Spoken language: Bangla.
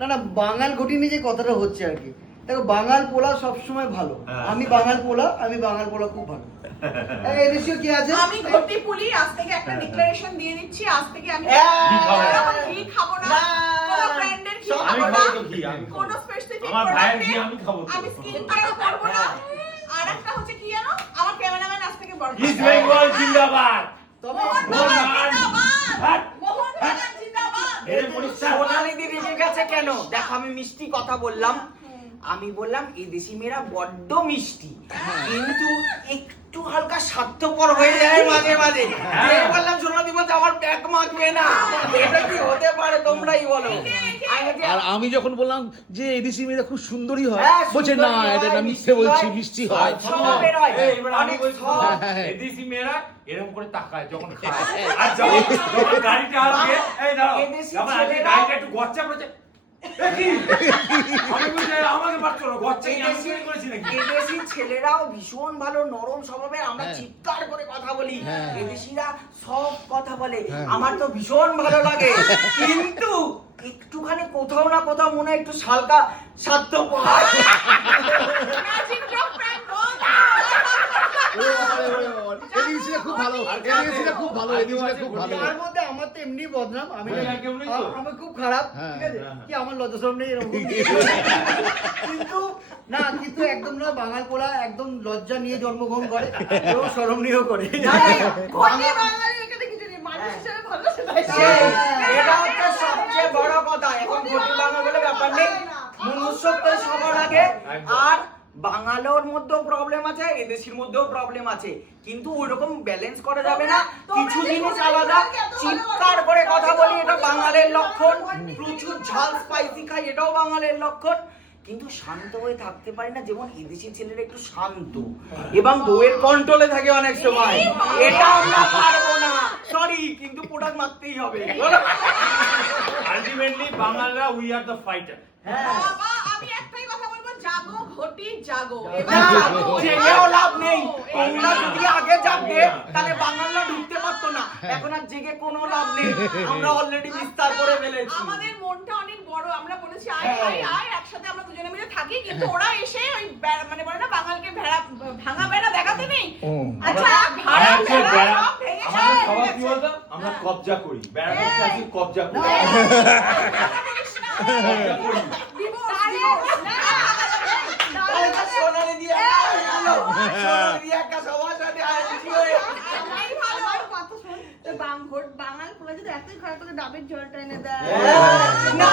না না, বাঙাল ঘটিনি যে কথাটা হচ্ছে আর কি। দেখো, বাঙাল পোলা সবসময় ভালো। আমি বাঙাল পোলা খুব ভালো। এদেশীয় কি আছে? আমি ঘটি পুলি আজ থেকে একটা ডিক্লারেশন দিয়ে দিচ্ছি, আজ থেকে আমি ঘি খাবো না, কোনো ব্র্যান্ডের ঘি খাবো না, কোনো স্পেসিফিক প্রোডাক্ট আমি স্কিন কেয়ার করব না। আর একটা হচ্ছে কি জানো, আমার ক্যামেরাম্যান আজ থেকে বড় ইস্ট বেঙ্গল জিন্দাবাদ। তবে মোহনবাগান জিন্দাবাদ। এর পরিষ্কার সোনালি দি রেগে গেছে কেন? দেখো, আমি মিষ্টি কথা বললাম, আমি বললাম এই দেশি মেয়েরা বড্ড মিষ্টি, কিন্তু একটু হালকা স্বার্থপর হয়ে যায় মাঝে মাঝে। এই বললাম সোনালি বলতে আমার ব্যাগ মাখবে না, এটা কি হতে পারে? তোমরাই বলো। আর আমি যখন বললাম যে এদেশি মেয়েরা খুব সুন্দরী হয়, হ্যাঁ, বলছে না সুন্দরী এটা হয়, মিথ্যে বলছি, হয়, মিষ্টি হয়। স্বভাবের হয়। এবার আমি বলছি হ্যাঁ। এদেশি মেয়েরা এরকম করে তাকায় যখন খায়, আর যখন গাড়িটা আসবে, এই দাঁড়াও, এদেশি যখন আসবে ছেলেরা- গাড়িটা একটু গচ্চা করেছে, আমি বলছি আমাকে পারছো না, গচ্চা কি আমি চুরি করেছি নাকি? এদেশি ছেলেরাও ভীষণ ভালো নরম স্বভাবের, আমরা হ্যাঁ। চিৎকার করে কথা বলি, হ্যাঁ। এদেশিরা সব কথা বলে, হ্যাঁ। আমার তো ভীষণ ভালো লাগে, কিন্তু একটুখানি কোথাও না কোথাও মনে হয় একটু হালকা স্বার্থপর। ম্যাজিক ড্রপ প্র্যাঙ্ক বল। এদেশিরা খুব ভালো, এদেশিরা খুব ভালো, এদেশিরা খুব ভালো। তার মধ্যে আমার তো এমনি বদনাম, আমি হ্যাঁ, কেমনই তো। আমি খুব খারাপ, হ্যাঁ, ঠিক আছে? হ্যাঁ, হ্যাঁ। কি আমার লজ্জা শরম নেই এরকম? কিন্তু একদম না, বাঙাল পোলা একদম লজ্জা নিয়ে জন্মগ্রহণ করে এবং শরম নিয়েও করে। ঘটি বাঙালি এখানে কিছু নেই, মানুষ হিসেবে ভালো সেটাই। এটা হচ্ছে সবচেয়ে বড় কথা। এখন ঘটি বাংলা বলে ব্যাপার নেই, মনুষ্যত্ব সবার আগে। আর বাঙালোর মধ্যেও প্রবলেম আছে, এদেশের মধ্যেও প্রবলেম আছে, কিন্তু ওইরকম ব্যালেন্স করা যাবে না। কিছু জিনিস আলাদা, চিৎকার করে কথা বলি এটা বাঙালির লক্ষণ, প্রচুর ঝাল স্পাইসি খাই এটাও বাঙালির লক্ষণ, কিন্তু শান্ত হয়ে থাকতে পারি না, যেমন এদেশি ছেলেরা একটু শান্ত এবং বউয়ের কন্ট্রোলে থাকে অনেক সময়, এটা আমরা পারবো না, সরি, কিন্তু প্রোডাক্ট মারতেই হবে। আলটিমেটলি বাঙালরা উই আর দ্য ফাইটার। বাবা, আমি একটাই কথা বলবো, জাগো ঘটি জাগো। না, জেগেও লাভ নেই। তোমরা যদি আগে জাগতে তাহলে বাঙালরা ঢুকতে পারতো না, এখন আর জেগে কোনো লাভ নেই, আমরা অলরেডি বিস্তার করে ফেলেছি। আমাদের মনটা অনেক বড়, আমরা বলেছি আয় আয় আয়, একসাথে আমরা দুজনে মিলে থাকি, কিন্তু ওরা এসে ওই মানে বলে না বাঙালকে ভাঙা বেড়া দেখাতে নেই। আচ্ছা, ভাড়া বেড়া সব ভেঙে আমাদের যায়। স্বভাব কি বলতো? আমরা কবজা করি, বেড়াতে আসি কবজা করি। কবজা করি। সোনালি দিয়ে সোনালি দিয়ে একটা সবার সাথে আইসি হয়ে বাঙাল পোলা যদি এতই খারাপ করে ডাবের জলটা এনে দেয়। না